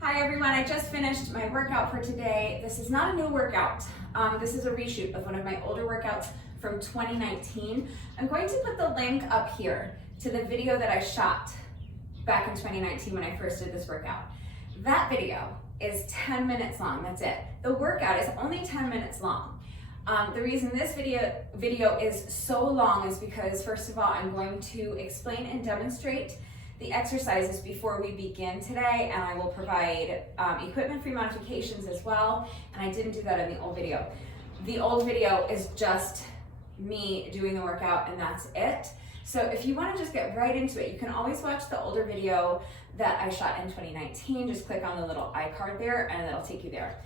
Hi everyone, I just finished my workout for today. This is not a new workout. This is a reshoot of one of my older workouts from 2019. I'm going to put the link up here to the video that I shot back in 2019 when I first did this workout. That video is 10 minutes long, that's it. The workout is only 10 minutes long. The reason this video is so long is because, first of all, I'm going to explain and demonstrate the exercises before we begin today, and I will provide equipment-free modifications as well, and I didn't do that in the old video. The old video is just me doing the workout and that's it. So if you want to just get right into it, you can always watch the older video that I shot in 2019. Just click on the little iCard there and it'll take you there.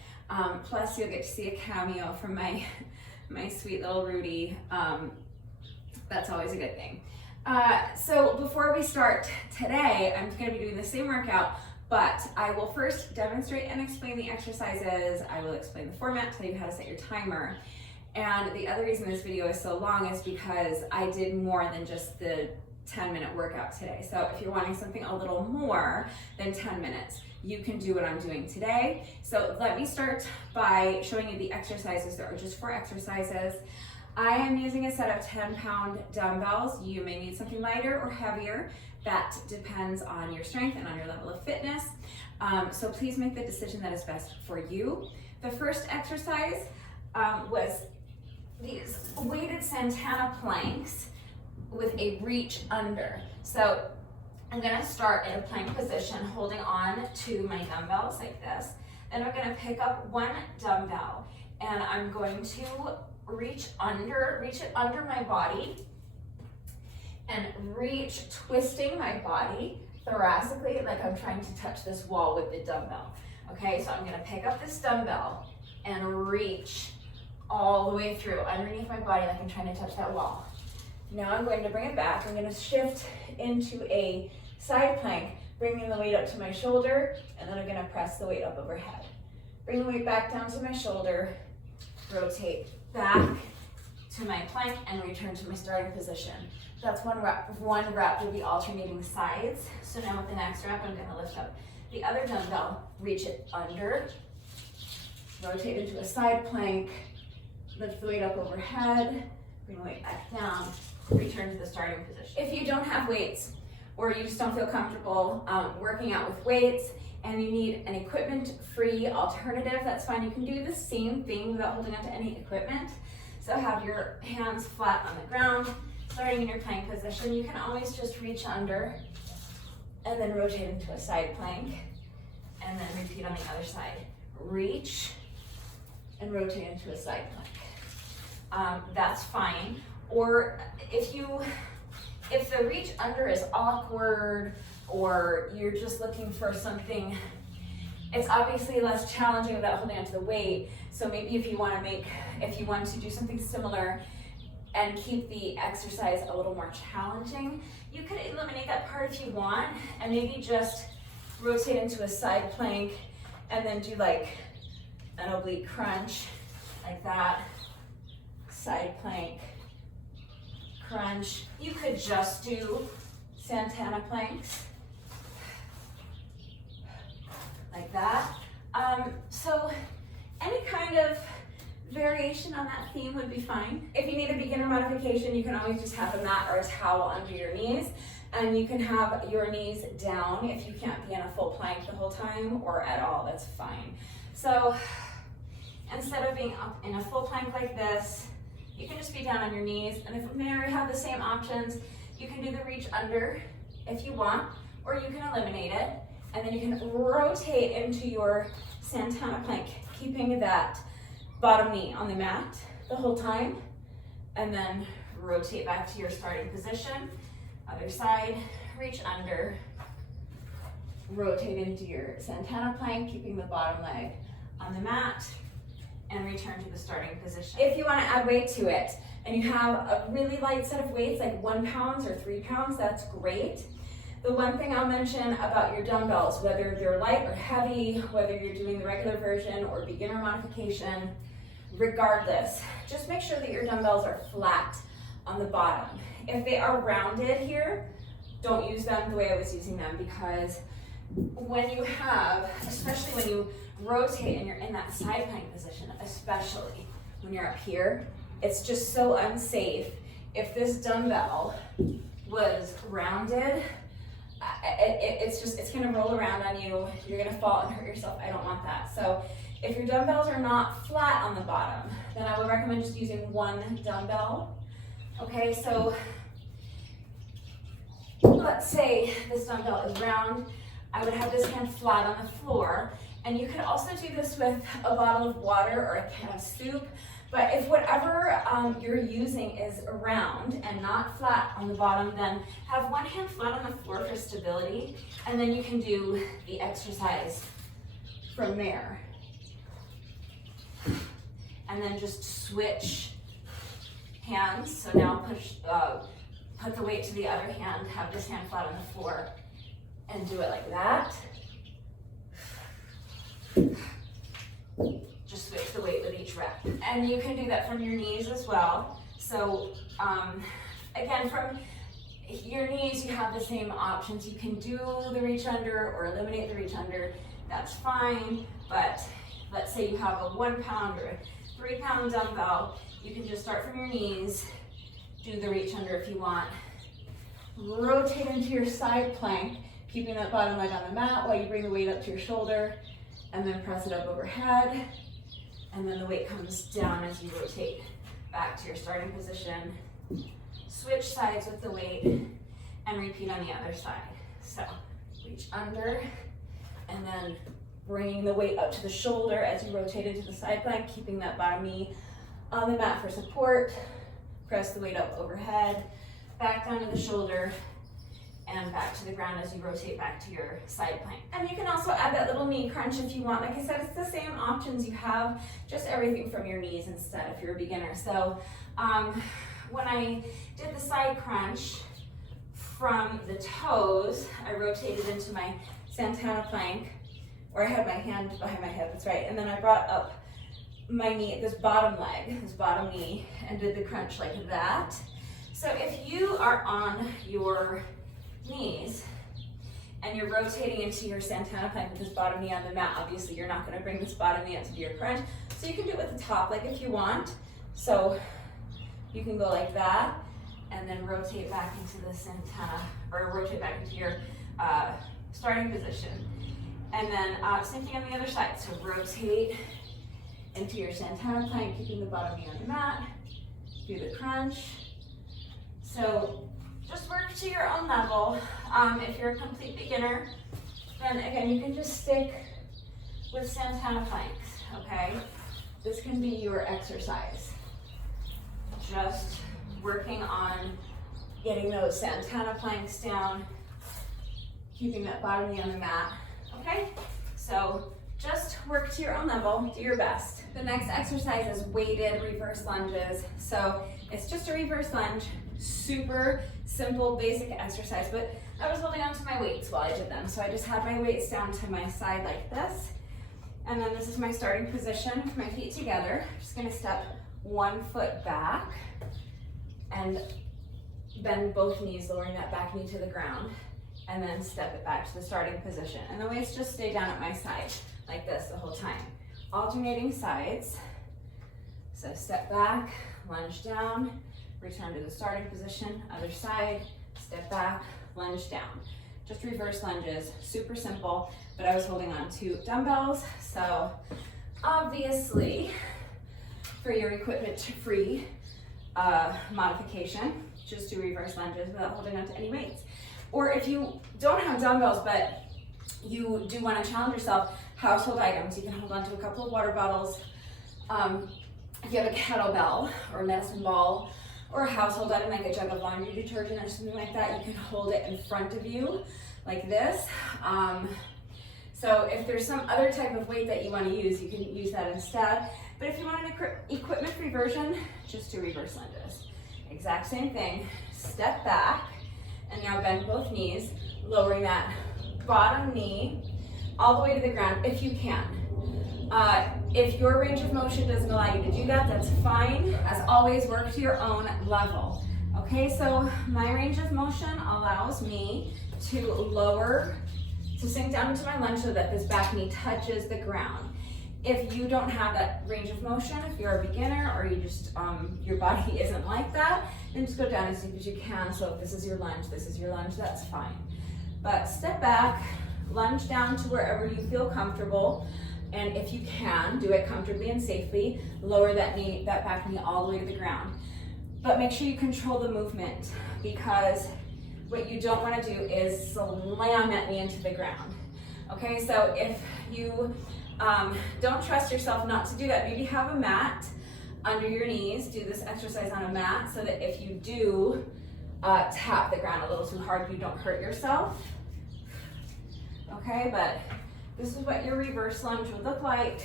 Plus you'll get to see a cameo from my sweet little Rudy. That's always a good thing. So before we start today, I'm going to be doing the same workout, but I will first demonstrate and explain the exercises. I will explain the format, tell you how to set your timer. And the other reason this video is so long is because I did more than just the 10-minute workout today. So if you're wanting something a little more than 10 minutes, you can do what I'm doing today. So let me start by showing you the exercises. There are just 4 exercises. I am using a set of 10-pound dumbbells. You may need something lighter or heavier. That depends on your strength and on your level of fitness. So please make the decision that is best for you. The first exercise was these weighted Santana planks with a reach under. So I'm gonna start in a plank position, holding on to my dumbbells like this. Then I'm gonna pick up one dumbbell and I'm going to reach it under my body and reach, twisting my body thoracically like I'm trying to touch this wall with the dumbbell. Okay, so I'm gonna pick up this dumbbell and reach all the way through underneath my body like I'm trying to touch that wall. Now I'm going to bring it back. I'm gonna shift into a side plank, bringing the weight up to my shoulder, and then I'm gonna press the weight up overhead. Bring the weight back down to my shoulder, rotate back to my plank and return to my starting position. That's one rep. One rep will be alternating sides. So now with the next rep, I'm gonna lift up the other dumbbell, reach it under, rotate into a side plank, lift the weight up overhead, bring the weight back down, return to the starting position. If you don't have weights or you just don't feel comfortable working out with weights, and you need an equipment-free alternative, that's fine. You can do the same thing without holding onto any equipment. So have your hands flat on the ground, starting in your plank position. You can always just reach under and then rotate into a side plank, and then repeat on the other side. Reach and rotate into a side plank. That's fine. Or if the reach under is awkward, or you're just looking for something, it's obviously less challenging without holding onto the weight. So maybe if you want to do something similar and keep the exercise a little more challenging, you could eliminate that part if you want, and maybe just rotate into a side plank and then do like an oblique crunch, like that, side plank, crunch. You could just do Santana planks, like that. So any kind of variation on that theme would be fine. If you need a beginner modification, you can always just have a mat or a towel under your knees, and you can have your knees down if you can't be in a full plank the whole time or at all, that's fine. So instead of being up in a full plank like this, you can just be down on your knees, and if you may already have the same options, you can do the reach under if you want, or you can eliminate it, and then you can rotate into your Santana plank, keeping that bottom knee on the mat the whole time, and then rotate back to your starting position. Other side, reach under, rotate into your Santana plank, keeping the bottom leg on the mat, and return to the starting position. If you want to add weight to it, and you have a really light set of weights, like 1 pound or 3 pounds, that's great. The one thing I'll mention about your dumbbells, whether they're light or heavy, whether you're doing the regular version or beginner modification, regardless, just make sure that your dumbbells are flat on the bottom. If they are rounded here, don't use them the way I was using them, because when you have especially when you rotate and you're in that side plank position, especially when you're up here. It's just so unsafe. If this dumbbell was rounded, it's gonna roll around on you. You're gonna fall and hurt yourself. I don't want that. So if your dumbbells are not flat on the bottom, then I would recommend just using one dumbbell. Okay, so let's say this dumbbell is round. I would have this hand flat on the floor, and you could also do this with a bottle of water or a can of soup. But if whatever you're using is round and not flat on the bottom, then have one hand flat on the floor for stability, and then you can do the exercise from there. And then just switch hands. So now put the weight to the other hand, have this hand flat on the floor, and do it like that. Just switch the weight with each rep. And you can do that from your knees as well. So again, from your knees, you have the same options. You can do the reach under or eliminate the reach under, that's fine. But let's say you have a 1 pound or a 3 pound dumbbell, you can just start from your knees, do the reach under if you want. Rotate into your side plank, keeping that bottom leg on the mat while you bring the weight up to your shoulder, and then press it up overhead. And then the weight comes down as you rotate back to your starting position. Switch sides with the weight and repeat on the other side. So reach under and then bringing the weight up to the shoulder as you rotate into the side plank, keeping that bottom knee on the mat for support. Press the weight up overhead, back down to the shoulder, and back to the ground as you rotate back to your side plank. And you can also add that little knee crunch if you want. Like I said, it's the same options you have, just everything from your knees instead if you're a beginner. So when I did the side crunch from the toes, I rotated into my Santana plank, or I had my hand behind my head, that's right. And then I brought up my knee, this bottom leg, this bottom knee, and did the crunch like that. So if you are on your knees and you're rotating into your Santana plank with this bottom knee on the mat, obviously you're not going to bring this bottom knee up to do your crunch, so you can do it with the top leg if you want. So you can go like that and then rotate back into the Santana, or rotate back into your starting position. And then same thing on the other side, so rotate into your Santana plank, keeping the bottom knee on the mat, do the crunch. So just work to your own level. If you're a complete beginner, then again, you can just stick with Santana planks, okay? This can be your exercise. Just working on getting those Santana planks down, keeping that bottom knee on the mat, okay? So just work to your own level, do your best. The next exercise is weighted reverse lunges. So it's just a reverse lunge, super simple, basic exercise, but I was holding on to my weights while I did them. So I just had my weights down to my side like this. And then this is my starting position with my feet together. I'm just gonna step 1 foot back and bend both knees, lowering that back knee to the ground, and then step it back to the starting position. And the weights just stay down at my side like this the whole time. Alternating sides. So step back, lunge down, return to the starting position, other side, step back, lunge down. Just reverse lunges, super simple, but I was holding on to dumbbells, so obviously for your equipment-free modification, just do reverse lunges without holding on to any weights. Or if you don't have dumbbells, but you do want to challenge yourself, household items, you can hold on to a couple of water bottles. If you have a kettlebell or a medicine ball, or a household item like a jug of laundry detergent or something like that, you can hold it in front of you like this. So if there's some other type of weight that you want to use, you can use that instead. But if you want an equipment-free version, just do reverse lunges. Exact same thing, step back, and now bend both knees, lowering that bottom knee all the way to the ground if you can. If your range of motion doesn't allow you to do that, that's fine. As always, work to your own level. Okay, so my range of motion allows me to lower to sink down into my lunge so that this back knee touches the ground. If you don't have that range of motion, if you're a beginner or you just, your body isn't like that, then just go down as deep as you can. So if this is your lunge, that's fine. But step back, lunge down to wherever you feel comfortable. And if you can, do it comfortably and safely. Lower that knee, that back knee all the way to the ground. But make sure you control the movement, because what you don't want to do is slam that knee into the ground. Okay, so if you don't trust yourself not to do that, maybe have a mat under your knees. Do this exercise on a mat so that if you do tap the ground a little too hard, you don't hurt yourself. Okay, but this is what your reverse lunge would look like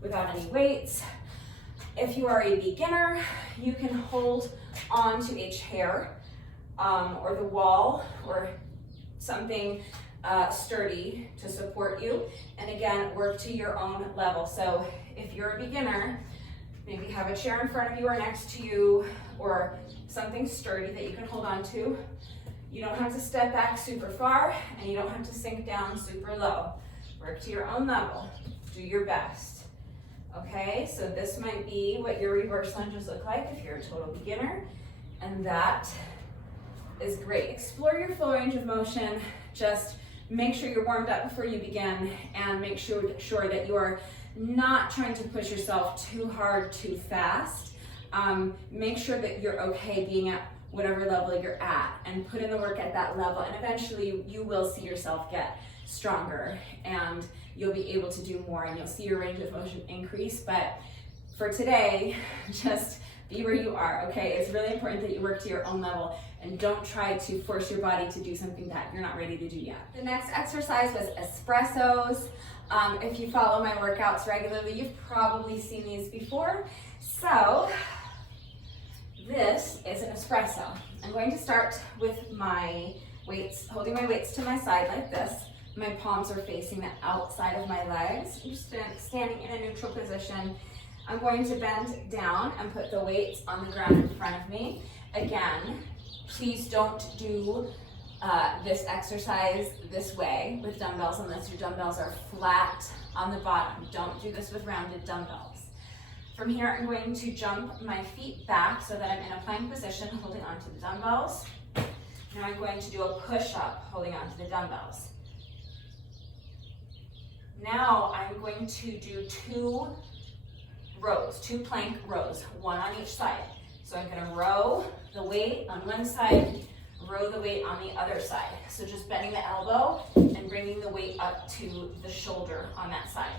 without any weights. If you are a beginner, you can hold onto a chair or the wall or something sturdy to support you. And again, work to your own level. So if you're a beginner, maybe have a chair in front of you or next to you or something sturdy that you can hold on to. You don't have to step back super far and you don't have to sink down super low. Work to your own level. Do your best. Okay, so this might be what your reverse lunges look like if you're a total beginner, and that is great. Explore your full range of motion. Just make sure you're warmed up before you begin, and make sure that you are not trying to push yourself too hard, too fast. Make sure that you're okay being at whatever level you're at, and put in the work at that level, and eventually you will see yourself get stronger and you'll be able to do more and you'll see your range of motion increase. But for today, just be where you are, okay? It's really important that you work to your own level and don't try to force your body to do something that you're not ready to do yet. The next exercise was espressos. If you follow my workouts regularly, you've probably seen these before. So this is an espresso. I'm going to start with my weights, holding my weights to my side like this. My palms are facing the outside of my legs. I'm just standing in a neutral position. I'm going to bend down and put the weights on the ground in front of me. Again, please don't do this exercise this way with dumbbells unless your dumbbells are flat on the bottom. Don't do this with rounded dumbbells. From here, I'm going to jump my feet back so that I'm in a plank position holding onto the dumbbells. Now I'm going to do a push-up holding onto the dumbbells. Now I'm going to do two plank rows, one on each side. So I'm going to row the weight on one side, row the weight on the other side. So just bending the elbow and bringing the weight up to the shoulder on that side.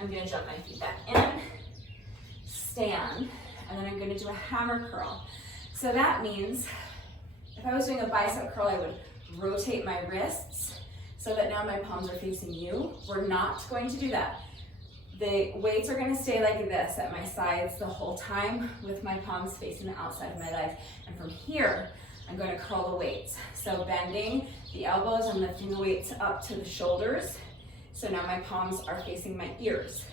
I'm going to jump my feet back in, stand, and then I'm going to do a hammer curl. So that means if I was doing a bicep curl, I would rotate my wrists so that now my palms are facing you. We're not going to do that. The weights are going to stay like this at my sides the whole time with my palms facing the outside of my legs. And from here, I'm going to curl the weights. So bending the elbows and lifting the weights up to the shoulders. So now my palms are facing my ears.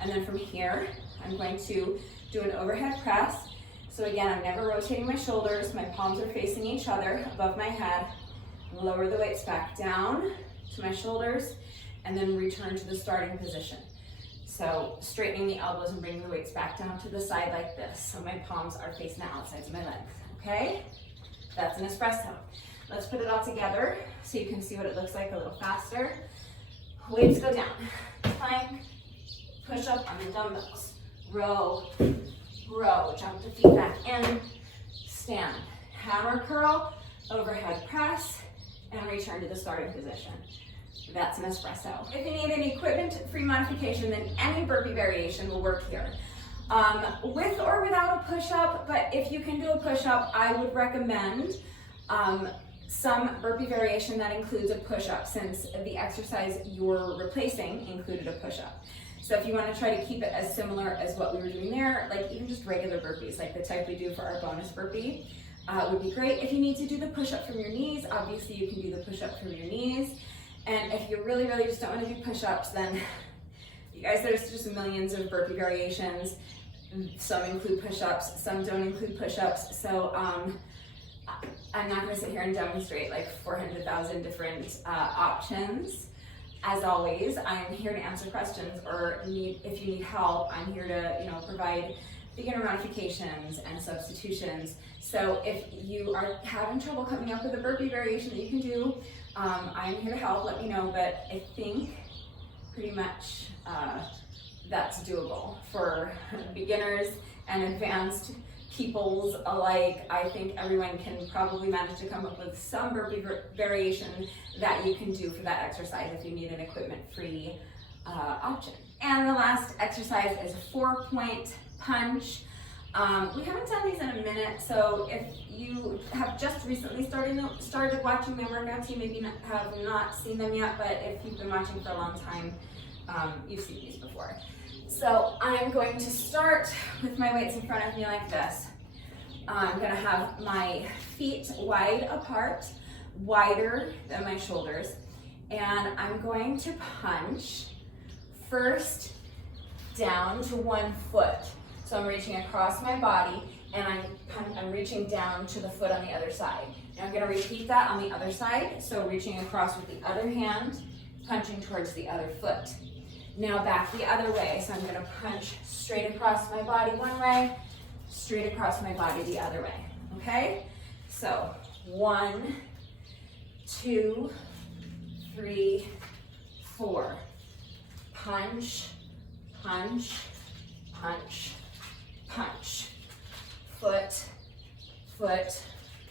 And then from here, I'm going to do an overhead press. So again, I'm never rotating my shoulders. My palms are facing each other above my head. Lower the weights back down to my shoulders and then return to the starting position. So straightening the elbows and bringing the weights back down to the side like this. So my palms are facing the outsides of my legs, okay? That's an espresso. Let's put it all together so you can see what it looks like a little faster. Weights go down. Plank, push up on the dumbbells. Row, row, jump the feet back in, stand. Hammer curl, overhead press, and return to the starting position. That's an espresso. If you need an equipment-free modification, then any burpee variation will work here. With or without a push-up, but if you can do a push-up, I would recommend some burpee variation that includes a push-up, since the exercise you're replacing included a push-up. So if you want to try to keep it as similar as what we were doing there, like even just regular burpees, like the type we do for our bonus burpee, would be great. If you need to do the push-up from your knees, obviously you can do the push-up from your knees. And if you really just don't want to do push-ups, then you guys, there's just millions of burpee variations. Some include push-ups, some don't include push-ups. So I'm not gonna sit here and demonstrate like 400,000 different options. As always, I'm here to answer questions, or if you need help, I'm here to provide beginner modifications and substitutions. So if you are having trouble coming up with a burpee variation that you can do, I'm here to help, let me know, but I think pretty much that's doable for beginners and advanced peoples alike. I think everyone can probably manage to come up with some burpee variation that you can do for that exercise if you need an equipment-free option. And the last exercise is 4-point punch. We haven't done these in a minute, so if you have just recently started watching my workouts, you maybe have not seen them yet, but if you've been watching for a long time, you've seen these before. So I'm going to start with my weights in front of me like this. I'm gonna have my feet wide apart, wider than my shoulders, and I'm going to punch first down to 1 foot. So I'm reaching across my body, and I'm reaching down to the foot on the other side. And I'm gonna repeat that on the other side. So reaching across with the other hand, punching towards the other foot. Now back the other way. So I'm gonna punch straight across my body one way, straight across my body the other way, okay? So 1, 2, 3, 4. Punch, punch, punch, punch. Foot, foot,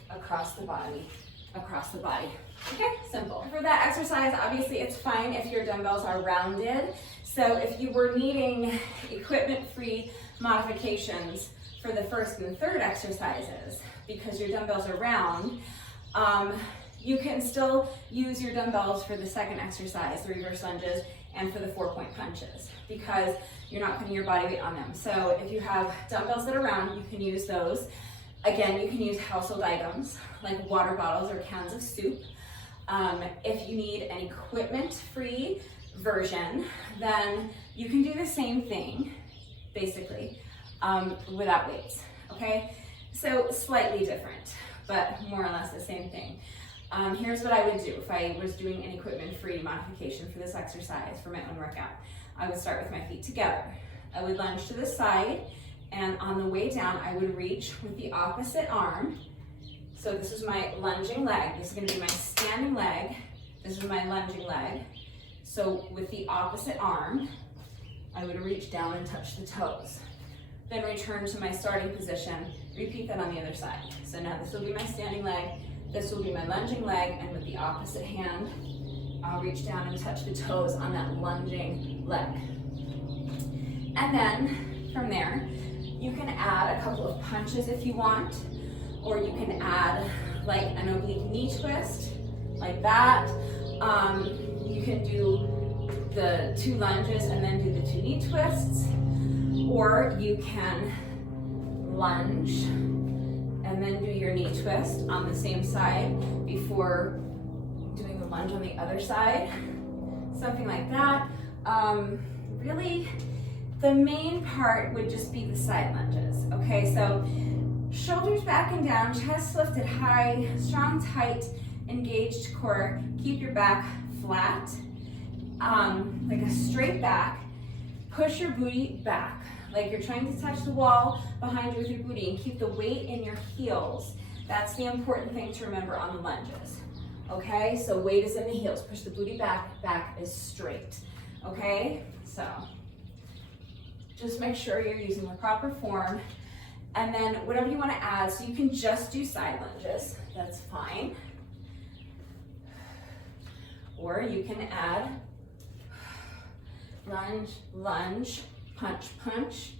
across the body, across the body. Okay, simple. For that exercise, obviously it's fine if your dumbbells are rounded. So if you were needing equipment-free modifications for the first and third exercises, because your dumbbells are round, you can still use your dumbbells for the second exercise, the reverse lunges, and for the 4-point punches, because you're not putting your body weight on them. So if you have dumbbells that are round, you can use those. Again, you can use household items like water bottles or cans of soup. If you need an equipment-free version, then you can do the same thing, basically, without weights, okay? So slightly different, but more or less the same thing. Here's what I would do if I was doing an equipment-free modification for this exercise for my own workout. I would start with my feet together. I would lunge to the side, and on the way down, I would reach with the opposite arm. So this is my lunging leg. This is gonna be my standing leg. This is my lunging leg. So with the opposite arm, I would reach down and touch the toes. Then return to my starting position. Repeat that on the other side. So now this will be my standing leg. This will be my lunging leg, and with the opposite hand, I'll reach down and touch the toes on that lunging leg. And then from there, you can add a couple of punches if you want, or you can add like an oblique knee twist, like that. You can do the 2 lunges and then do the 2 knee twists, or you can lunge and then do your knee twist on the same side before doing the lunge on the other side, something like that. Really, the main part would just be the side lunges, okay? So shoulders back and down, chest lifted high, strong, tight, engaged core. Keep your back flat, like a straight back. Push your booty back, like you're trying to touch the wall behind you with your booty, and keep the weight in your heels. That's the important thing to remember on the lunges, okay? So weight is in the heels. Push the booty back, back is straight, okay? So just make sure you're using the proper form. And then whatever you want to add, so you can just do side lunges, that's fine. Or you can add lunge, lunge, punch, punch.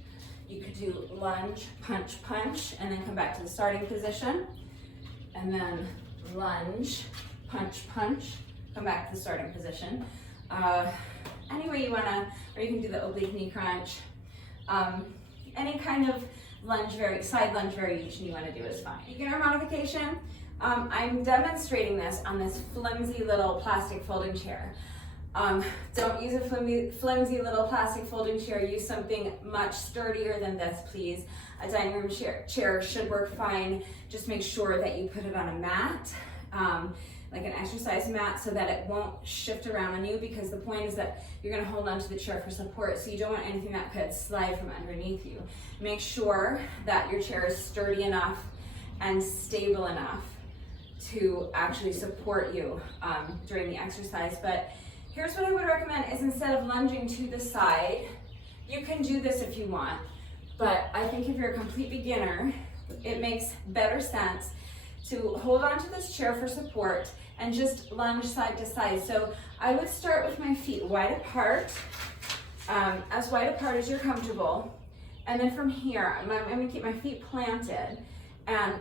You could do lunge, punch, punch, and then come back to the starting position. And then lunge, punch, punch, come back to the starting position. Any way you wanna, or you can do the oblique knee crunch. Any kind of side lunge variation you wanna do is fine. Beginner modification, I'm demonstrating this on this flimsy little plastic folding chair. Don't use a flimsy little plastic folding chair. Use something much sturdier than this, please. A dining room chair should work fine. Just make sure that you put it on a mat, like an exercise mat, so that it won't shift around on you, because the point is that you're gonna hold onto the chair for support, so you don't want anything that could slide from underneath you. Make sure that your chair is sturdy enough and stable enough to actually support you during the exercise. But here's what I would recommend is, instead of lunging to the side, you can do this if you want, but I think if you're a complete beginner, it makes better sense to hold on to this chair for support and just lunge side to side. So I would start with my feet wide apart, as wide apart as you're comfortable. And then from here, I'm gonna keep my feet planted and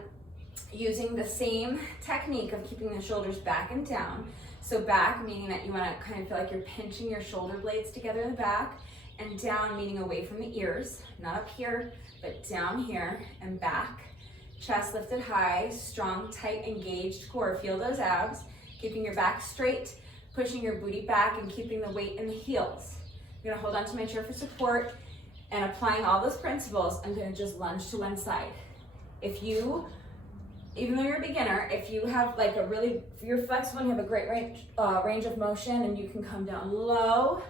using the same technique of keeping the shoulders back and down. So back, meaning that you wanna kind of feel like you're pinching your shoulder blades together in the back, and down, meaning away from the ears, not up here, but down here and back. Chest lifted high, strong, tight, engaged core. Feel those abs, keeping your back straight, pushing your booty back and keeping the weight in the heels. I'm gonna hold onto my chair for support and applying all those principles, I'm gonna just lunge to one side. If you, even though you're a beginner, if you have like if you're flexible and you have a great range of motion and you can come down low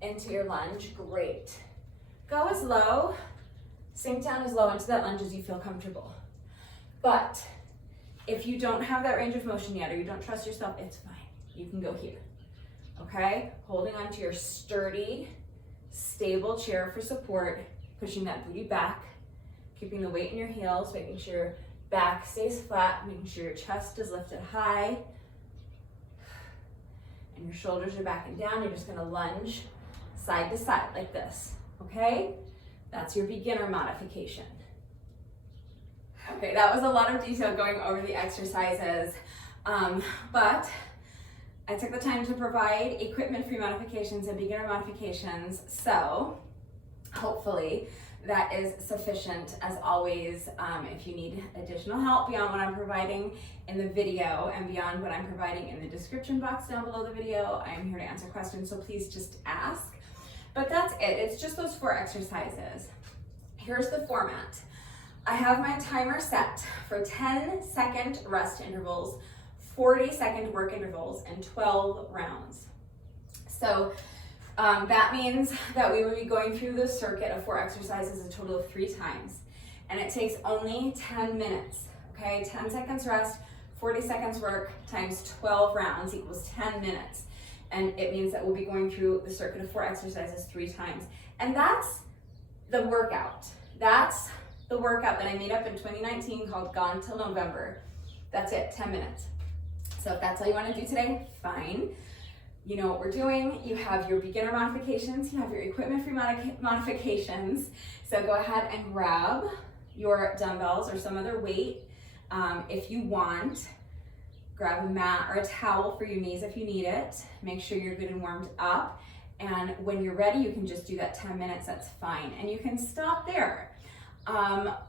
into your lunge, great. Go as low, sink down as low into that lunge as you feel comfortable. But if you don't have that range of motion yet, or you don't trust yourself, it's fine. You can go here, okay? Holding onto your sturdy, stable chair for support, pushing that booty back, keeping the weight in your heels, making sure your back stays flat, making sure your chest is lifted high, and your shoulders are back and down. You're just gonna lunge side to side like this, okay? That's your beginner modification. Okay, that was a lot of detail going over the exercises, but I took the time to provide equipment-free modifications and beginner modifications, so hopefully that is sufficient. As always, if you need additional help beyond what I'm providing in the video and beyond what I'm providing in the description box down below the video, I am here to answer questions, so please just ask. But that's it, it's just those 4 exercises. Here's the format. I have my timer set for 10-second rest intervals, 40-second work intervals, and 12 rounds. So that means that we will be going through the circuit of 4 exercises a total of 3 times. And it takes only 10 minutes, okay? 10 seconds rest, 40 seconds work times 12 rounds equals 10 minutes. And it means that we'll be going through the circuit of 4 exercises 3 times. And that's the workout. That's the workout that I made up in 2019 called Gone Till November. That's it, 10 minutes. So if that's all you want to do today, fine. You know what we're doing. You have your beginner modifications, you have your equipment-free modifications. So go ahead and grab your dumbbells or some other weight. If you want, grab a mat or a towel for your knees if you need it. Make sure you're good and warmed up. And when you're ready, you can just do that 10 minutes, that's fine. And you can stop there.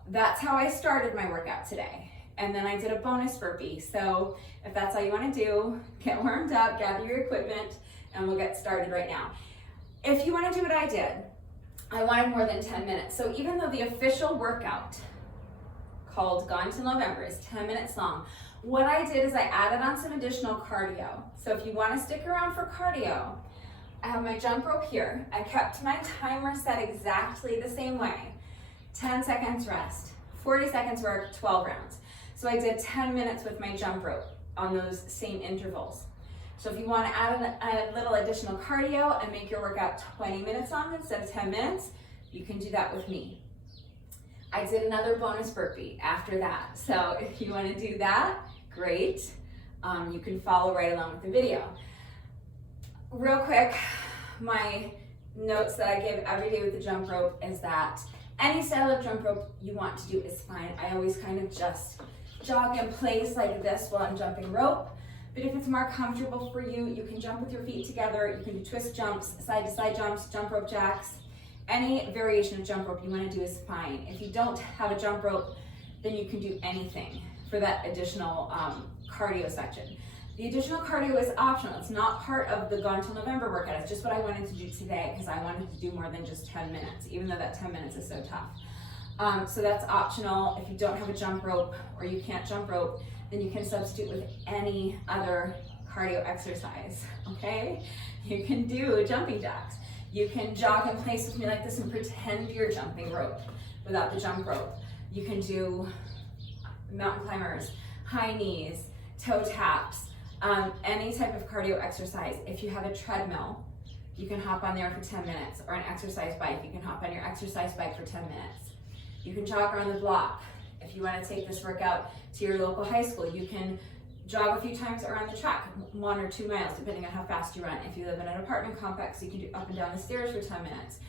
That's how I started my workout today. And then I did a bonus burpee. So if that's all you want to do, get warmed up, gather your equipment, and we'll get started right now. If you want to do what I did, I wanted more than 10 minutes. So even though the official workout called Gone Till November is 10 minutes long, what I did is I added on some additional cardio. So if you want to stick around for cardio, I have my jump rope here. I kept my timer set exactly the same way. 10 seconds rest, 40 seconds work, 12 rounds. So I did 10 minutes with my jump rope on those same intervals. So if you want to add a little additional cardio and make your workout 20 minutes long instead of 10 minutes, you can do that with me. I did another bonus burpee after that. So if you want to do that, great. You can follow right along with the video. Real quick, my notes that I give every day with the jump rope is that any style of jump rope you want to do is fine. I always kind of just jog in place like this while I'm jumping rope. But if it's more comfortable for you, you can jump with your feet together. You can do twist jumps, side to side jumps, jump rope jacks. Any variation of jump rope you want to do is fine. If you don't have a jump rope, then you can do anything for that additional cardio section. The additional cardio is optional. It's not part of the Gone Till November workout. It's just what I wanted to do today because I wanted to do more than just 10 minutes, even though that 10 minutes is so tough. So that's optional. If you don't have a jump rope or you can't jump rope, then you can substitute with any other cardio exercise, okay? You can do jumping jacks. You can jog in place with me like this and pretend you're jumping rope without the jump rope. You can do mountain climbers, high knees, toe taps, any type of cardio exercise. If you have a treadmill, you can hop on there for 10 minutes, or an exercise bike, you can hop on your exercise bike for 10 minutes. You can jog around the block. If you want to take this workout to your local high school, you can jog a few times around the track, 1 or 2 miles, depending on how fast you run. If you live in an apartment complex, you can do up and down the stairs for 10 minutes.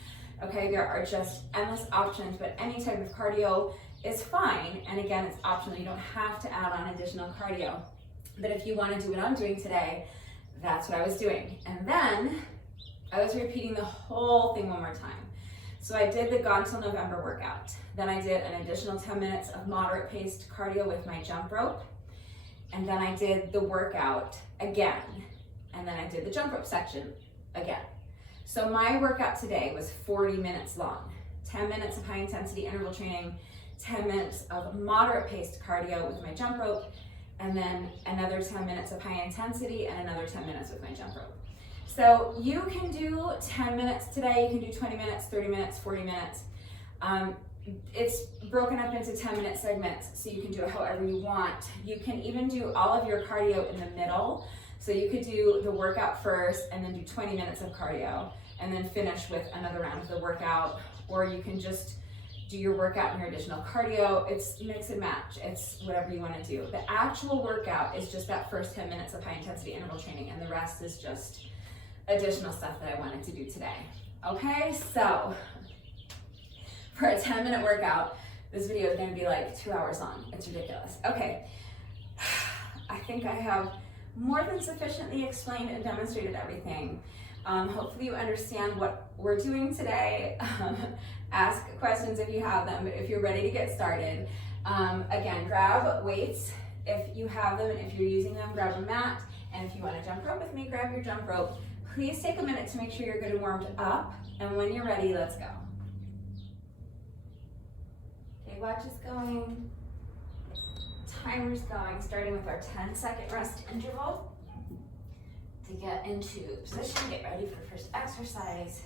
Okay, there are just endless options, but any type of cardio is fine. And again, it's optional. You don't have to add on additional cardio. But if you want to do what I'm doing today, that's what I was doing. And then I was repeating the whole thing one more time. So I did the Gone Till November workout. Then I did an additional 10 minutes of moderate paced cardio with my jump rope. And then I did the workout again. And then I did the jump rope section again. So my workout today was 40 minutes long. 10 minutes of high intensity interval training, 10 minutes of moderate paced cardio with my jump rope, and then another 10 minutes of high intensity and another 10 minutes with my jump rope. So you can do 10 minutes today, you can do 20 minutes, 30 minutes, 40 minutes. It's broken up into 10-minute segments, so you can do it however you want. You can even do all of your cardio in the middle. So you could do the workout first and then do 20 minutes of cardio and then finish with another round of the workout, or you can just do your workout and your additional cardio. It's mix and match. It's whatever you want to do. The actual workout is just that first 10 minutes of high intensity interval training, and the rest is just additional stuff that I wanted to do today. Okay, so for a 10-minute workout, this video is going to be like 2 hours long. It's ridiculous. Okay, I think I have more than sufficiently explained and demonstrated everything. Hopefully you understand what we're doing today. Ask questions if you have them, but if you're ready to get started, again, grab weights if you have them, and if you're using them, grab a mat, and if you want to jump rope with me, grab your jump rope. Please take a minute to make sure you're good and warmed up, and when you're ready, let's go. Okay, watch is going, timer's going, starting with our 10-second rest interval to get into position, get ready for first exercise.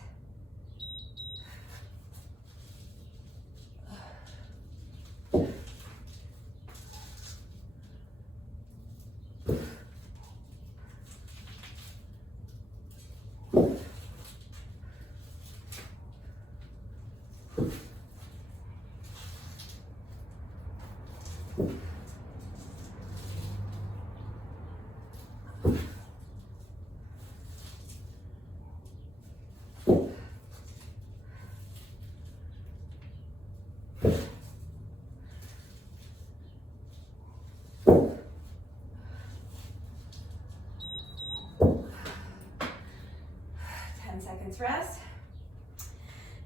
Rest.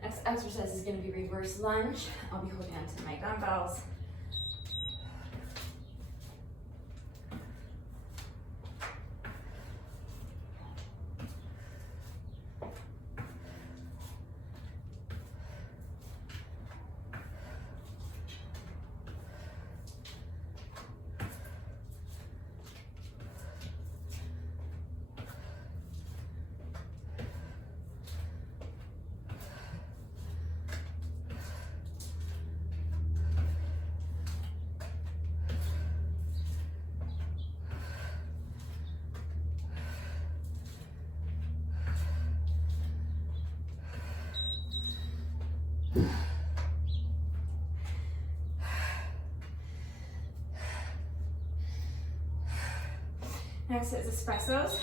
Next exercise is going to be reverse lunge. I'll be holding on to my dumbbells. Next is Espressos.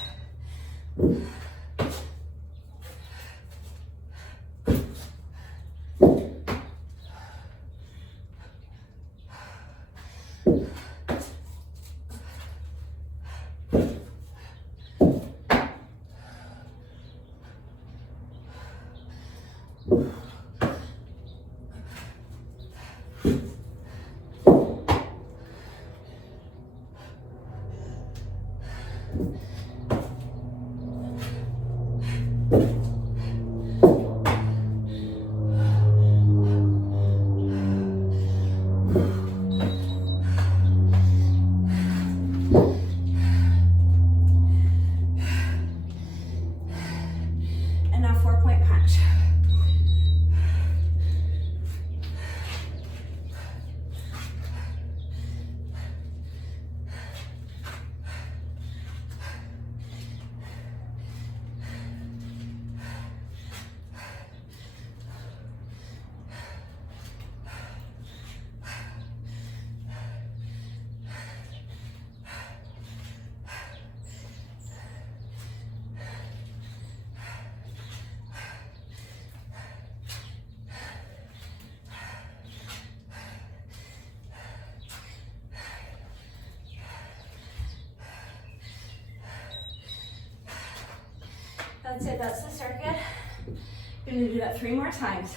much. That's it, that's the circuit. You're gonna do that 3 more times.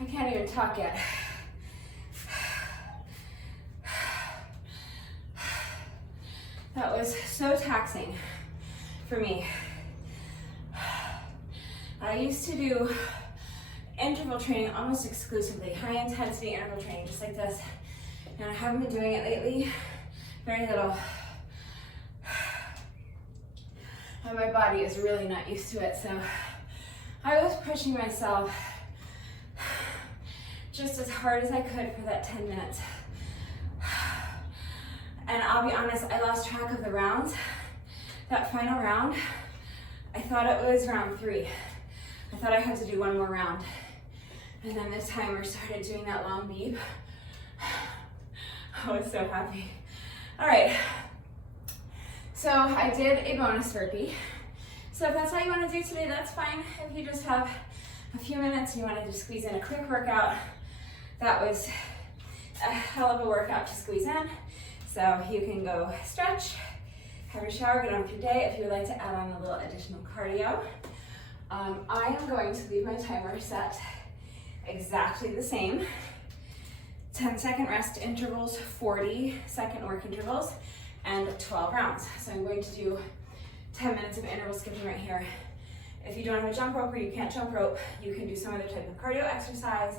I can't even talk yet. That was so taxing for me. I used to do interval training almost exclusively, high intensity interval training, just like this. And I haven't been doing it lately, very little. And my body is really not used to it, so I was pushing myself just as hard as I could for that 10 minutes. And I'll be honest, I lost track of the rounds. That final round, I thought it was round 3. I thought I had to do one more round. And then this timer started doing that long beep. I was so happy. All right, so I did a bonus burpee. So if that's all you want to do today, that's fine. If you just have a few minutes, you wanted to squeeze in a quick workout, that was a hell of a workout to squeeze in. So you can go stretch, have your shower, get on with your day. If you would like to add on a little additional cardio, I am going to leave my timer set exactly the same. 10-second rest intervals, 40-second work intervals, and 12 rounds. So I'm going to do 10 minutes of interval skipping right here. If you don't have a jump rope or you can't jump rope, you can do some other type of cardio exercise.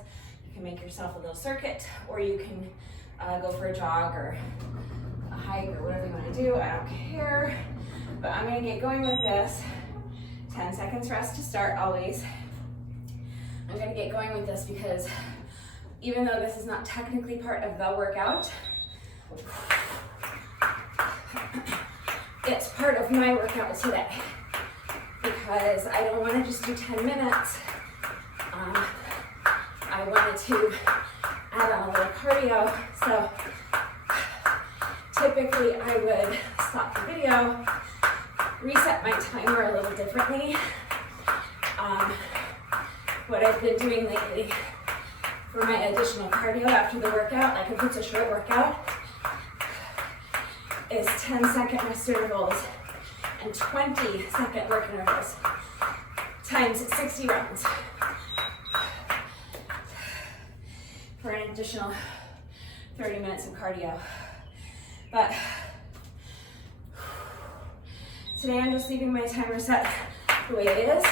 You can make yourself a little circuit, or you can go for a jog or a hike or whatever you want to do. I don't care. But I'm going to get going with this. 10 seconds rest to start always. I'm going to get going with this because even though this is not technically part of the workout, it's part of my workout today because I don't want to just do 10 minutes. I wanted to add on a little cardio. So typically I would stop the video, reset my timer a little differently. What I've been doing lately for my additional cardio after the workout, like if it's a short workout, is 10-second rest intervals and 20-second work intervals times 60 rounds for an additional 30 minutes of cardio. But today I'm just leaving my timer set the way it is.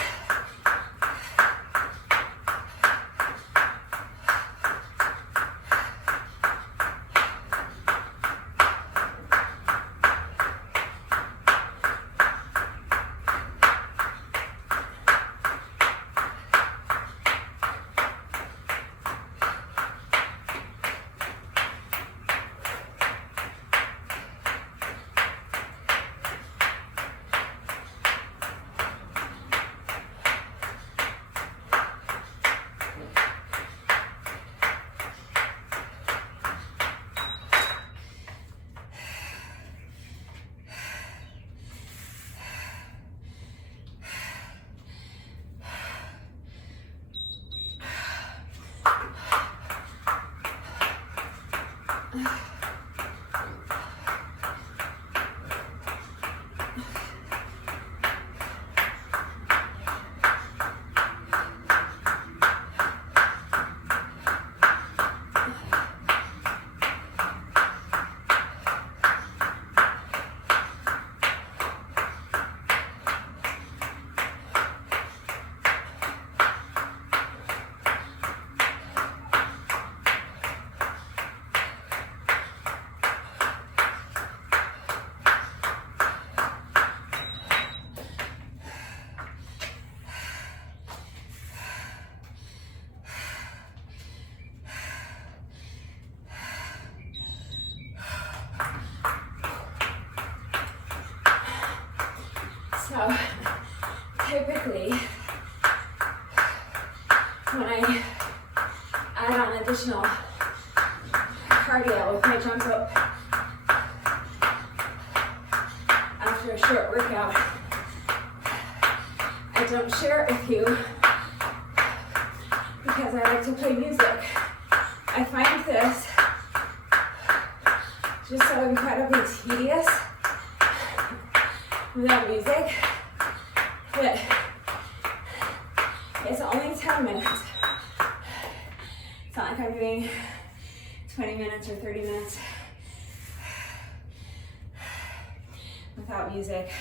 So typically, when I add on additional cardio with my jump rope after a short workout, I don't share it with you because I like to play music. I find this just so incredibly tedious without music, but it's only 10 minutes. It's not like I'm doing 20 minutes or 30 minutes without music.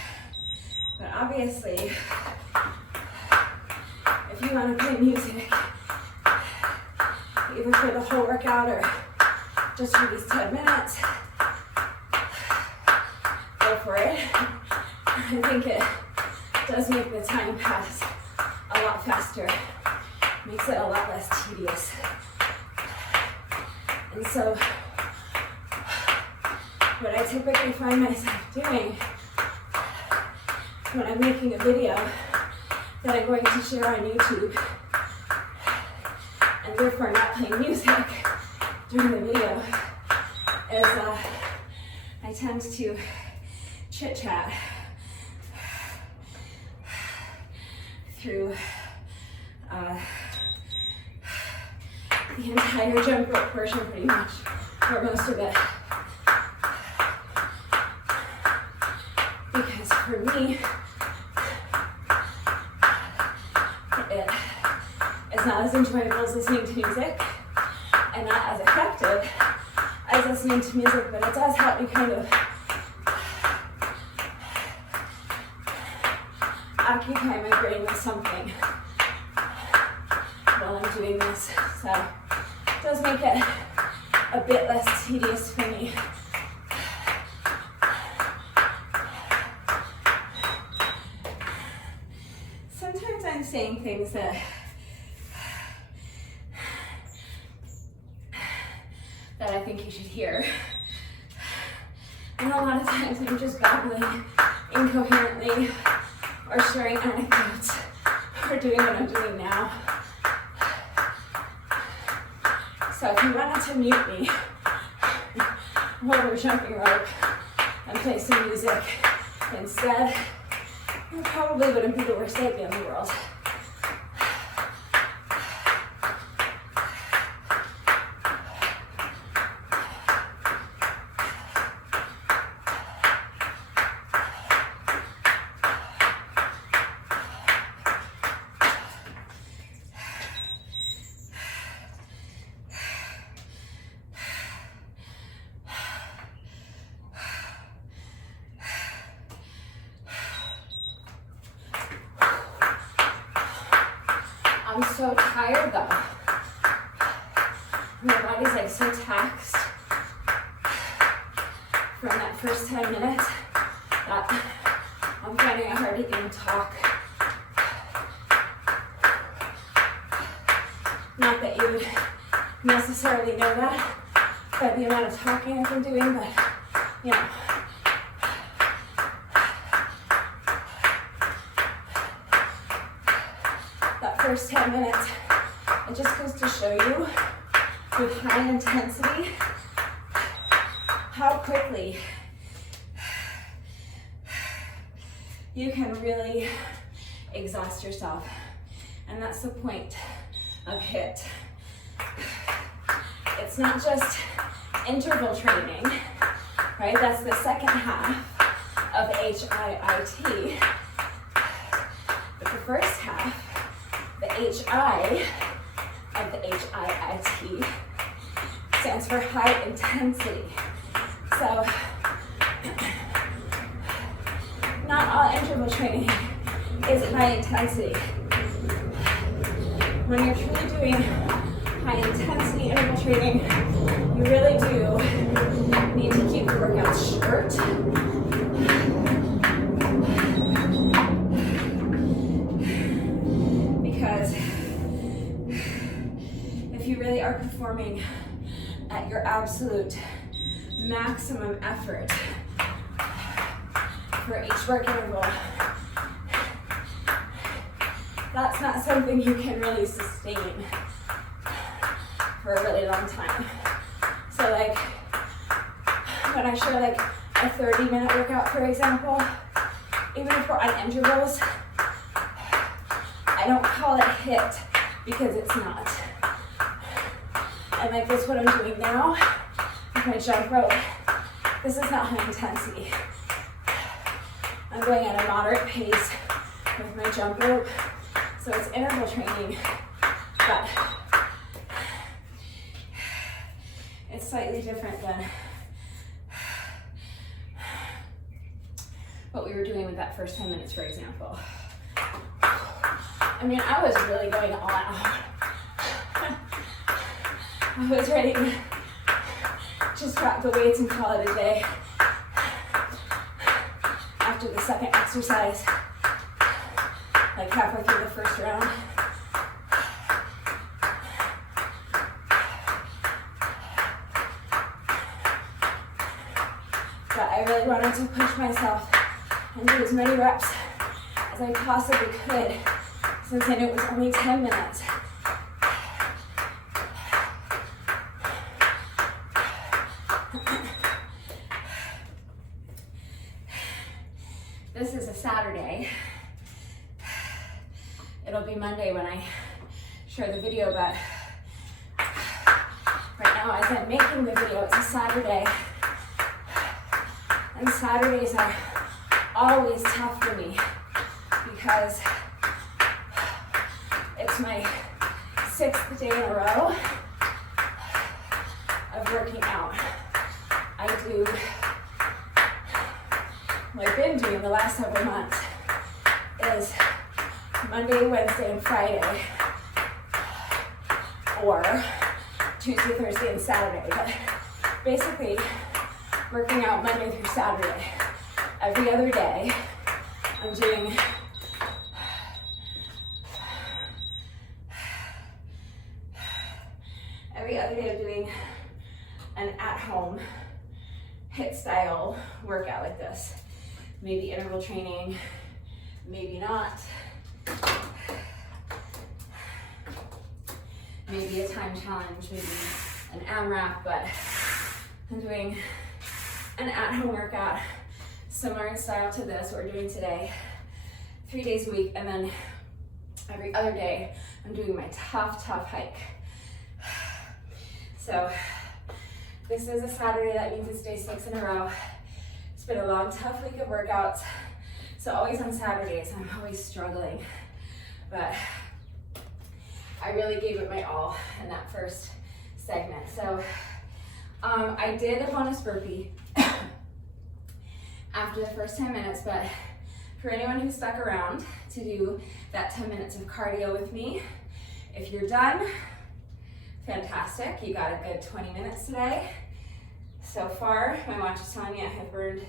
But obviously, if you want to play music, either for the whole workout or just for these 10 minutes, go for it. I think it does make the time pass a lot faster, makes it a lot less tedious. And so, what I typically find myself doing when I'm making a video that I'm going to share on YouTube, and therefore not playing music during the video, is I tend to chit-chat through the entire jump rope portion pretty much, or most of it. Because for me, it is not as enjoyable as listening to music, and not as effective as listening to music, but it does help me kind of occupy my brain with something while I'm doing this. So it does make it a bit less tedious for me. Sometimes I'm saying things that I think you should hear. And a lot of times I'm just babbling incoherently or sharing anecdotes or doing what I'm doing now. So if you wanted to mute me while we're jumping rope and play some music instead, It probably wouldn't be the worst idea in the world. I'm so tired though. My body's like so taxed from that first 10 minutes that I'm finding it hard to even talk. Not that you would necessarily know that by the amount of talking I've been doing, but you know. First 10 minutes, it just goes to show you with high intensity how quickly you can really exhaust yourself. And that's the point of HIIT. It's not just interval training, right? That's the second half of HIIT. But the first half, the HI of the HIIT stands for high intensity. So, not all interval training is high intensity. When you're truly doing high intensity interval training, you really do need to keep the workouts short. If you really are performing at your absolute maximum effort for each work interval, that's not something you can really sustain for a really long time. So like, when I show like a 30-minute workout, for example, even if we're on intervals, I don't call it HIIT because it's not. And like this, what I'm doing now with my jump rope, this is not high intensity. I'm going at a moderate pace with my jump rope, so it's interval training, but it's slightly different than what we were doing with that first 10 minutes, for example. I mean, I was really going all out. I was ready to just drop the weights and call it a day after the second exercise, like halfway through the first round. But I really wanted to push myself and do as many reps as I possibly could, since I knew it was only 10 minutes. This is a Saturday. It'll be Monday when I share the video, but right now as I'm making the video, it's a Saturday. And Saturdays are always tough for me because it's my 6th day in a row of working out. What I've been doing the last several months is Monday, Wednesday, and Friday, or Tuesday, Thursday, and Saturday. But basically, working out Monday through Saturday. Every other day, I'm doing an at-home HIIT style workout like this. Maybe interval training, maybe not. Maybe a time challenge, maybe an AMRAP, but I'm doing an at-home workout similar in style to this, what we're doing today. 3 days a week, and then every other day I'm doing my tough hike. So this is a Saturday, that means it's day 6 in a row. It's been a long, tough week of workouts. So always on Saturdays, I'm always struggling. But I really gave it my all in that first segment. So I did a bonus burpee after the first 10 minutes, but for anyone who stuck around to do that 10 minutes of cardio with me, if you're done, fantastic. You got a good 20 minutes today. So far, my watch is telling me I have burned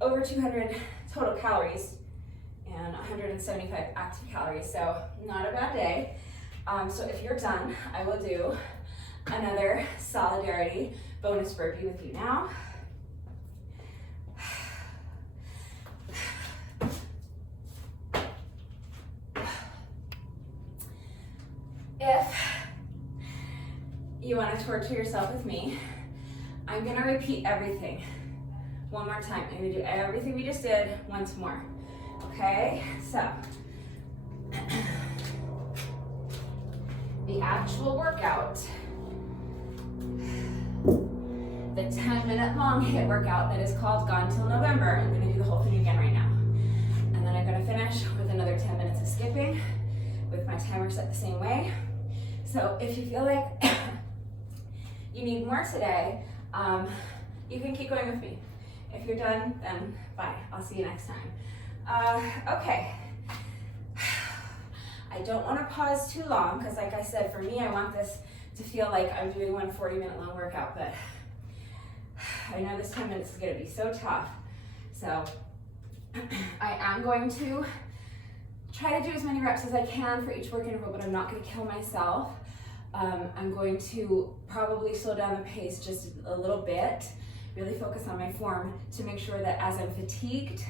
over 200 total calories and 175 active calories, so not a bad day. So if you're done, I will do another solidarity bonus burpee with you now. If you want to torture yourself with me, I'm going to repeat everything one more time. I'm going to do everything we just did once more. Okay, so the actual workout, the 10-minute long HIIT workout that is called Gone Till November. I'm going to do the whole thing again right now. And then I'm going to finish with another 10 minutes of skipping with my timer set the same way. So if you feel like you need more today, you can keep going with me. If you're done, then bye. I'll see you next time. Okay. I don't want to pause too long because, like I said, for me, I want this to feel like I'm doing one 40-minute long workout, but I know this 10 minutes is going to be so tough. So I am going to try to do as many reps as I can for each work interval, but I'm not going to kill myself. I'm going to probably slow down the pace just a little bit, really focus on my form to make sure that as I'm fatigued,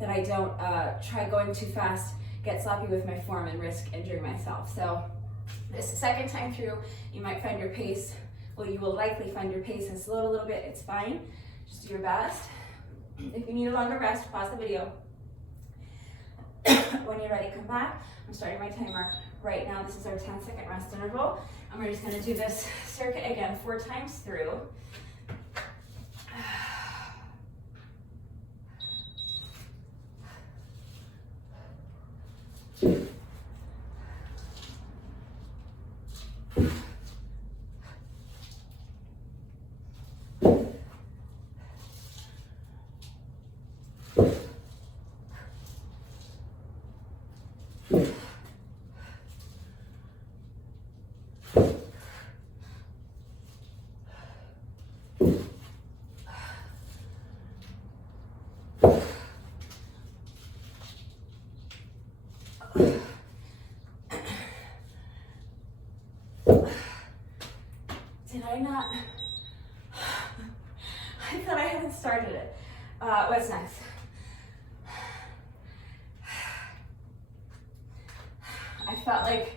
that I don't try going too fast, get sloppy with my form and risk injuring myself. So this second time through, you might find your pace, well, you will likely find your pace has slowed a little bit. It's fine. Just do your best. If you need a longer rest, pause the video. When you're ready, come back. I'm starting my timer right now. This is our 10-second rest interval. And we're just going to do this circuit again 4 times through. Did I not? I thought I hadn't started it. What's next? I felt like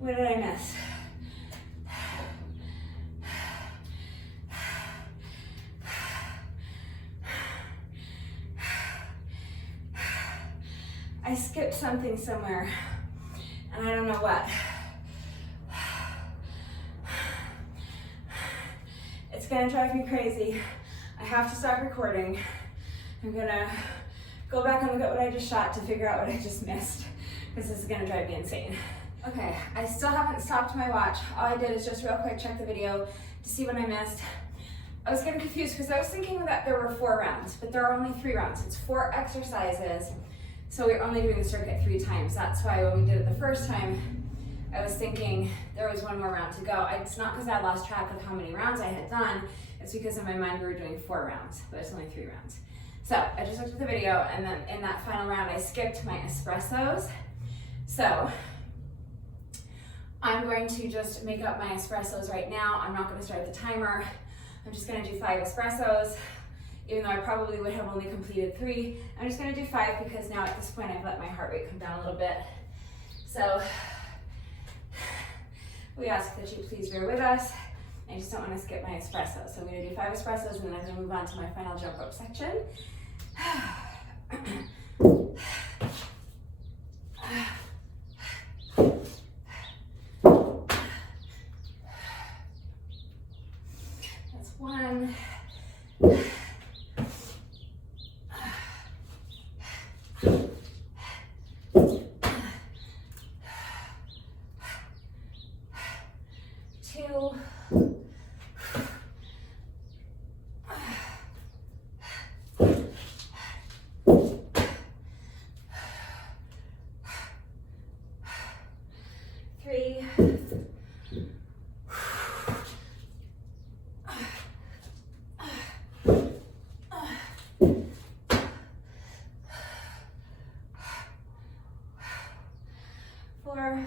What did I miss? I skipped something somewhere, and I don't know what. It's gonna drive me crazy. I have to stop recording. I'm gonna go back and look at what I just shot to figure out what I just missed, because this is gonna drive me insane. Okay, I still haven't stopped my watch. All I did is just real quick check the video to see what I missed. I was getting confused because I was thinking that there were 4 rounds, but there are only 3 rounds. It's 4 exercises, so we're only doing the circuit 3 times. That's why when we did it the first time, I was thinking there was 1 more round to go. It's not because I lost track of how many rounds I had done. It's because in my mind we were doing 4 rounds, but it's only 3 rounds. So I just looked at the video, and then in that final round, I skipped my espressos. So I'm going to just make up my espressos right now. I'm not going to start the timer. I'm just going to do 5 espressos, even though I probably would have only completed 3. I'm just going to do 5 because now at this point I've let my heart rate come down a little bit. So we ask that you please bear with us. I just don't want to skip my espressos. So I'm going to do 5 espressos, and then I'm going to move on to my final jump rope section. That's 1. 2. 3. 4.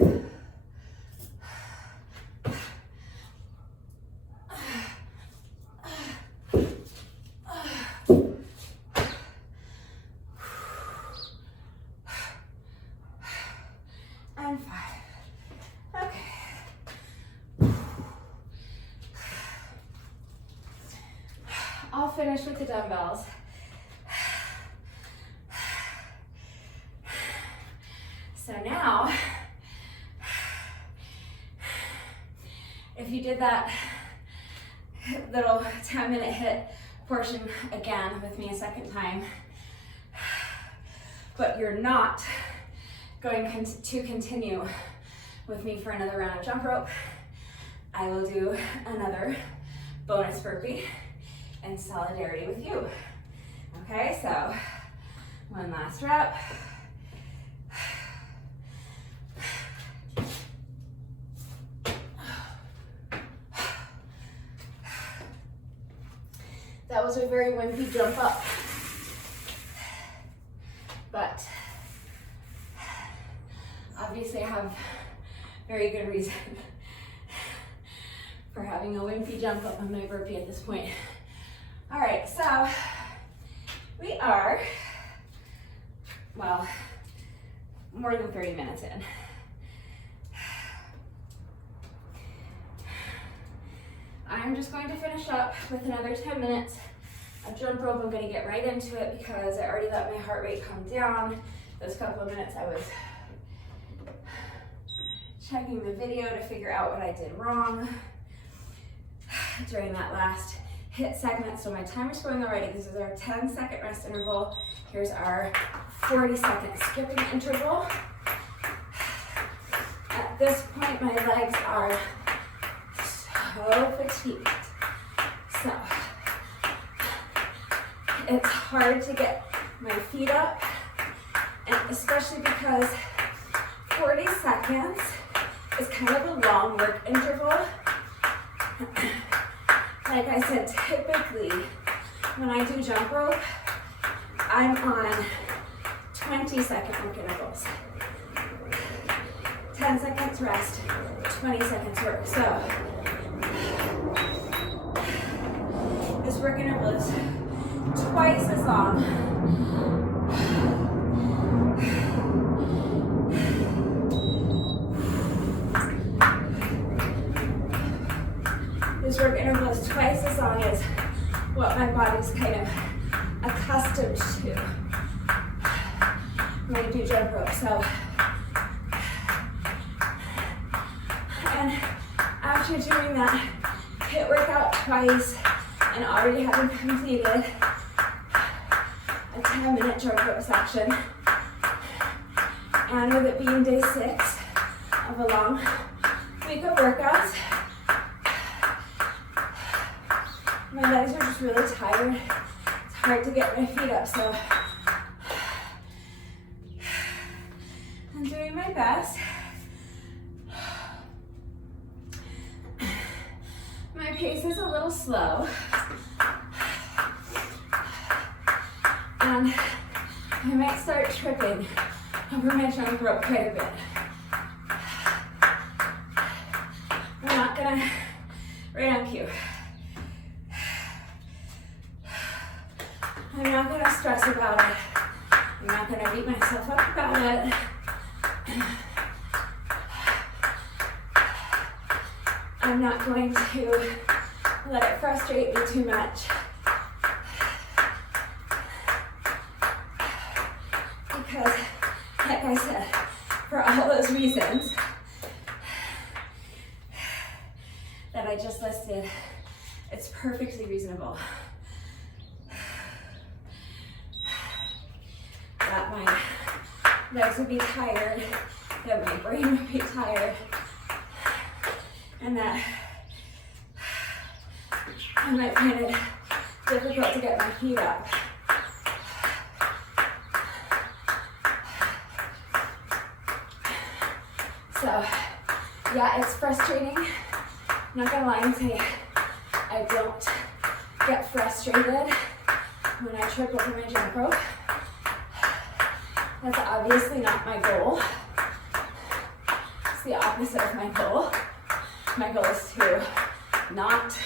And 5. Okay. I'll finish with the dumbbells. So now, if you did that little 10-minute HIIT portion again with me a second time, but you're not going to continue with me for another round of jump rope, I will do another bonus burpee in solidarity with you. Okay, so 1 last rep. That was a very wimpy jump up, but obviously I have very good reason for having a wimpy jump up on my burpee at this point. All right, so we are, well, more than 30 minutes in. I'm just going to finish up with another 10 minutes of jump rope. I'm going to get right into it because I already let my heart rate come down. Those couple of minutes I was checking the video to figure out what I did wrong during that last HIIT segment. So my timer's going already. This is our 10-second rest interval. Here's our 40-second skipping interval. At this point, my legs are so fatigued. So it's hard to get my feet up, and especially because 40 seconds is kind of a long work interval. Like I said, typically when I do jump rope, I'm on 20-second work intervals. 10 seconds rest, 20 seconds work. So this work interval is twice as long. This work interval is twice as long as what my body's kind of accustomed to when I do jump rope. So, and after doing that HIIT workout twice and already having completed a 10-minute jump rope section, and with it being day 6 of a long week of workouts, my legs are just really tired. It's hard to get my feet up, so I'm doing my best. My pace is a little slow, and I might start tripping over my jump rope quite a bit. I'm not gonna, right on cue. I'm not gonna stress about it. I'm not gonna beat myself up about it. I'm not going to let it frustrate me too much. Because, like I said, for all those reasons that I just listed, it's perfectly reasonable that my legs would be tired, that my brain would be tired, and that I might find it difficult to get my feet up. So, yeah, it's frustrating. I'm not gonna lie and say I don't get frustrated when I trip over my jump rope. That's obviously not my goal. It's the opposite of my goal. My goal is to not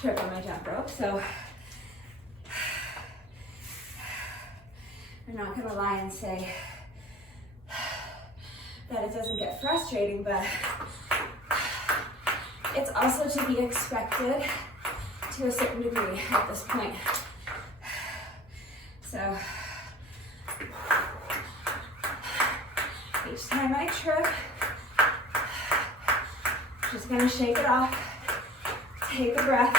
trip on my jump rope, so I'm not gonna lie and say that it doesn't get frustrating, but it's also to be expected to a certain degree at this point. So each time I trip, just gonna shake it off, take a breath,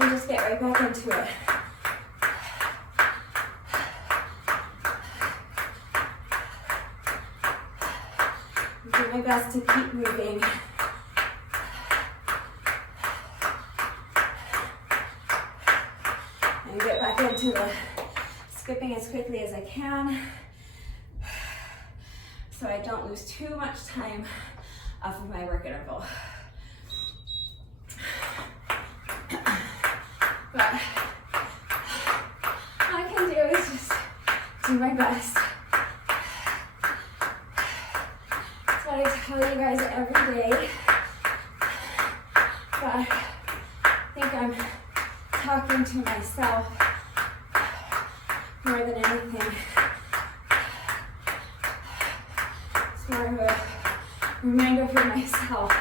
and just get right back into it. Do my best to keep moving. And get back into the skipping as quickly as I can, so I don't lose too much time off of my work interval. But all I can do is just do my best. That's what I tell you guys every day. But I think I'm talking to myself more than anything. It's more of a reminder for myself,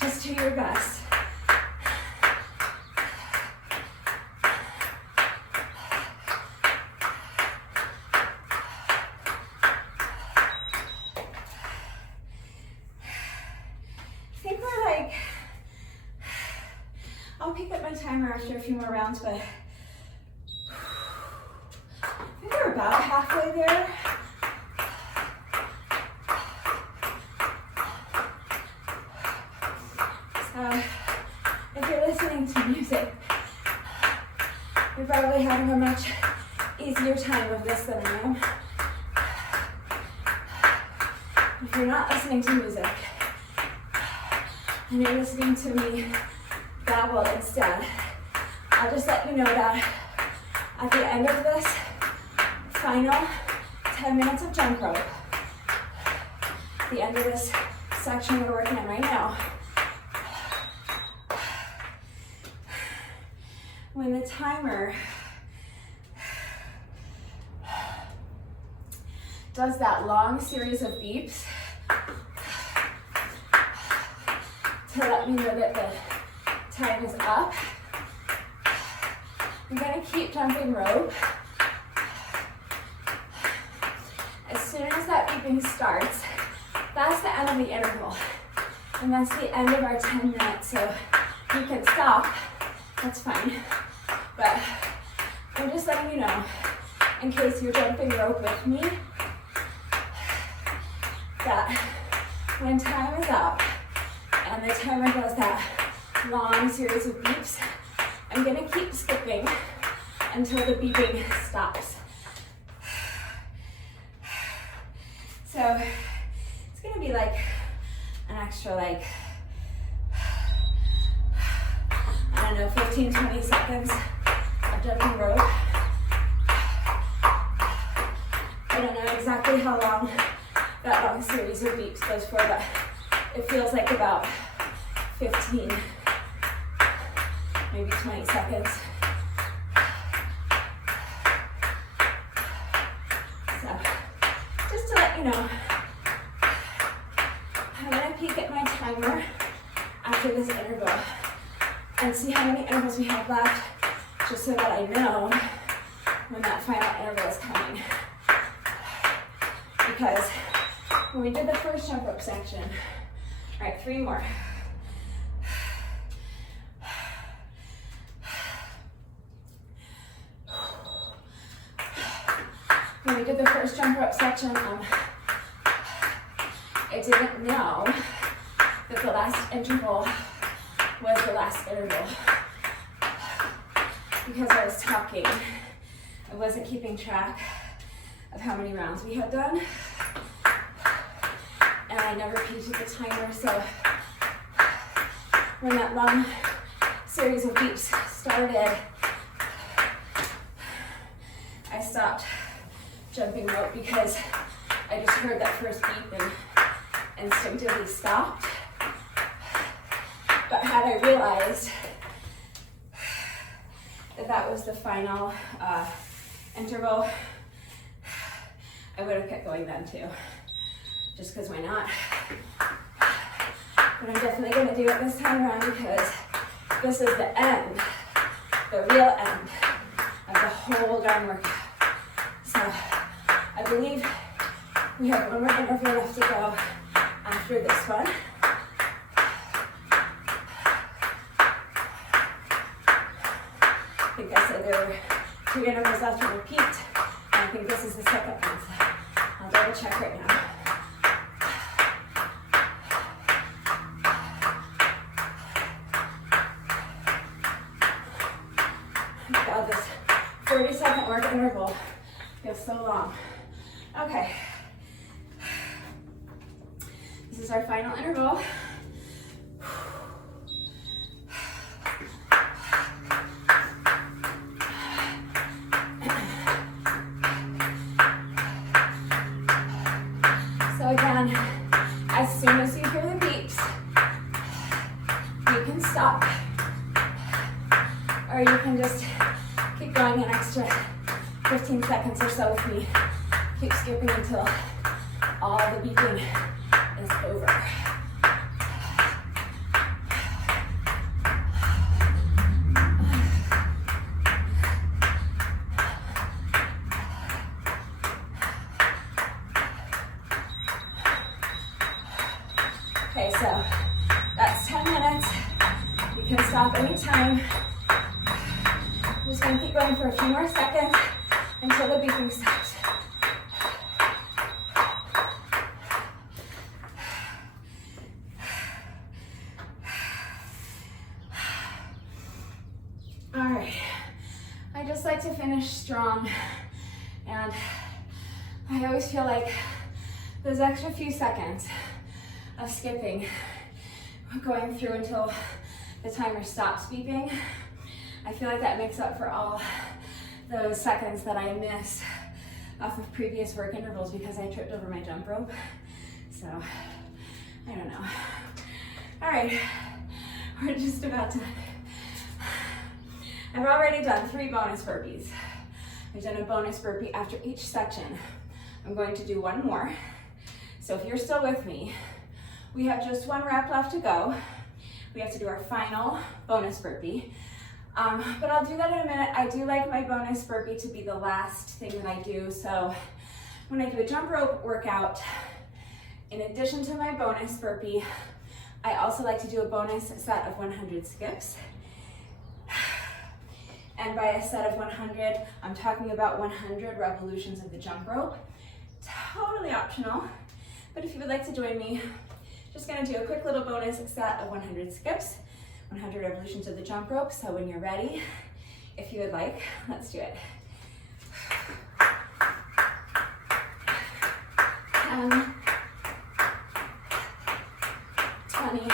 just do your best. I think we're like I'll pick up my timer after a few more rounds, but I think we're about halfway there. So if you're listening to music, you're probably having a much easier time of this than I am. If you're not listening to music, and you're listening to me babble instead, I'll just let you know that at the end of this final 10 minutes of jump rope, the end of this section we're working on right now, when the timer does that long series of beeps to let me know that the time is up, I'm gonna keep jumping rope. As soon as that beeping starts, that's the end of the interval. And that's the end of our 10 minutes. So you can stop, that's fine. But I'm just letting you know, in case you're jumping rope with me, that when time is up and the timer does that long series of beeps, I'm gonna keep skipping until the beeping stops. So it's gonna be like an extra I don't know, 15, 20 seconds of jumping rope. I don't know exactly how long that long series of beeps goes for, but it feels like about 15, maybe 20 seconds. So, just to let you know, I'm gonna peek at my timer after this interval and see how many intervals we have left, just so that I know when that final interval is coming. Because when we did the first jump rope section, all right, 3 more. When we did the first jump rope section, I didn't know that the last interval was the last interval. Because I was talking, I wasn't keeping track of how many rounds we had done. And I never peeked at the timer, so when that long series of beeps started, I stopped jumping rope because I just heard that first beep and instinctively stopped. But had I realized that that was the final interval, I would have kept going then too. Just because why not? But I'm definitely going to do it this time around because this is the end, the real end of the whole darn workout. So I believe we have one more interval left to go after this one. I think I said there were 2 intervals left to repeat, and I think this is the second one, so I'll double check right now. God, this 30-second work interval feels so long. Okay. This is our final interval. So again, as soon as you hear the beeps, you can stop, or you can just keep going an extra 15 seconds or so with me. Keep skipping until all the beeping is over. Okay, so that's 10 minutes. You You can stop anytime. I'm just gonna keep going for a few more seconds until the beeping stops. All right, I just like to finish strong, and I always feel like those extra few seconds of skipping, going through until the timer stops beeping, I feel like that makes up for all those seconds that I missed off of previous work intervals because I tripped over my jump rope. So, I don't know. All right, we're just about to. I've already done 3 bonus burpees. I've done a bonus burpee after each section. I'm going to do 1 more. So if you're still with me, we have just 1 rep left to go. We have to do our final bonus burpee. But I'll do that in a minute. I do like my bonus burpee to be the last thing that I do. So when I do a jump rope workout, in addition to my bonus burpee, I also like to do a bonus set of 100 skips. And by a set of 100, I'm talking about 100 revolutions of the jump rope. Totally optional, but if you would like to join me, just gonna do a quick little bonus set of 100 skips, 100 revolutions of the jump rope. So when you're ready, if you would like, let's do it. 10, 20,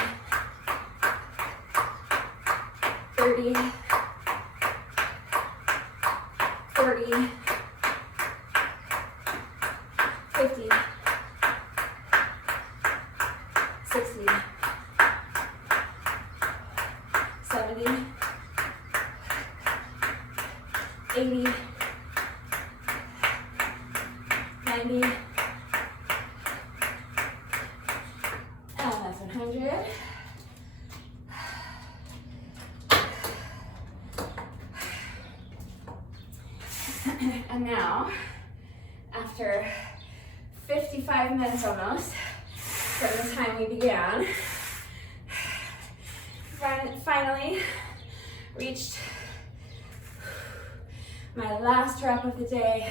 30, 40, 50, 60, 70, 80, 90, and that's 100. And now, after 55 minutes almost from the time we began, finally reached my last rep of the day.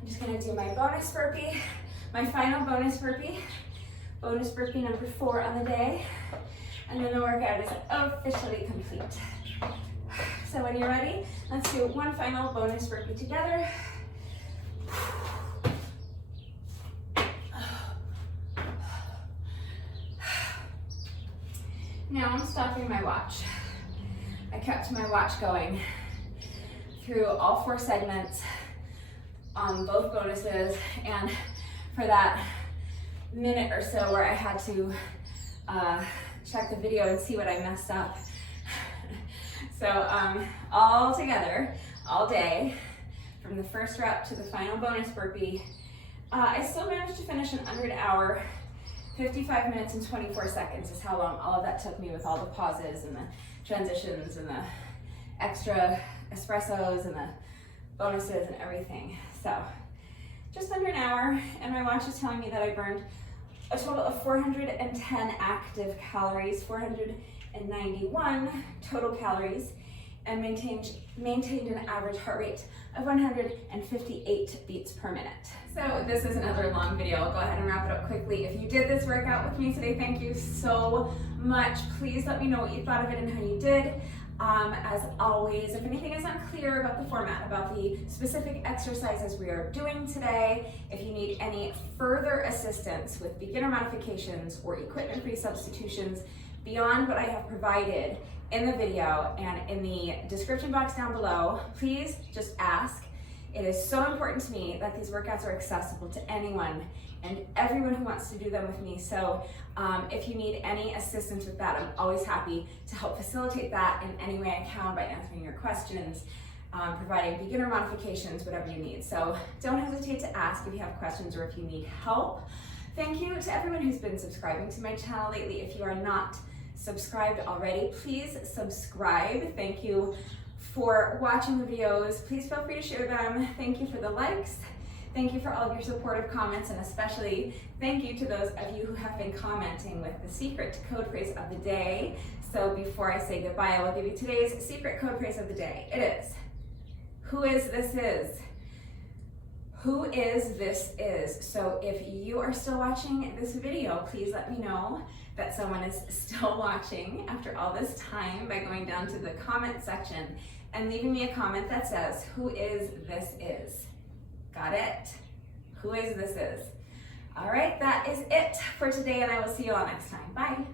I'm just gonna do my bonus burpee, my final bonus burpee number 4 on the day, and then the workout is officially complete. So when you're ready, let's do 1 final bonus burpee together. Now I'm stopping my watch. I kept my watch going through all 4 segments on both bonuses, and for that minute or so where I had to check the video and see what I messed up. So all together, all day, from the first rep to the final bonus burpee, I still managed to finish in under an hour. 55 minutes and 24 seconds is how long all of that took me, with all the pauses and the transitions and the extra espressos and the bonuses and everything. So just under an hour, and my watch is telling me that I burned a total of 410 active calories, 491 total calories, and maintained an average heart rate of 158 beats per minute. So this is another long video. I'll go ahead and wrap it up quickly. If you did this workout with me today, thank you so much. Please let me know what you thought of it and how you did. As always, if anything is unclear about the format, about the specific exercises we are doing today, if you need any further assistance with beginner modifications or equipment-free substitutions beyond what I have provided in the video and in the description box down below, please just ask. It is so important to me that these workouts are accessible to anyone and everyone who wants to do them with me. So if you need any assistance with that, I'm always happy to help facilitate that in any way I can by answering your questions, providing beginner modifications, whatever you need. So don't hesitate to ask if you have questions or if you need help. Thank you to everyone who's been subscribing to my channel lately. If you are not subscribed already, please subscribe. Thank you for watching the videos. Please feel free to share them. Thank you for the likes. Thank you for all of your supportive comments, and especially thank you to those of you who have been commenting with the secret code phrase of the day, So before I say goodbye, I will give you today's secret code phrase of the day. It is, who is this is? Who is this is? So if you are still watching this video, please let me know that someone is still watching after all this time by going down to the comment section and leaving me a comment that says, who is this is? Got it? Who is this is? All right, that is it for today, and I will see you all next time. Bye.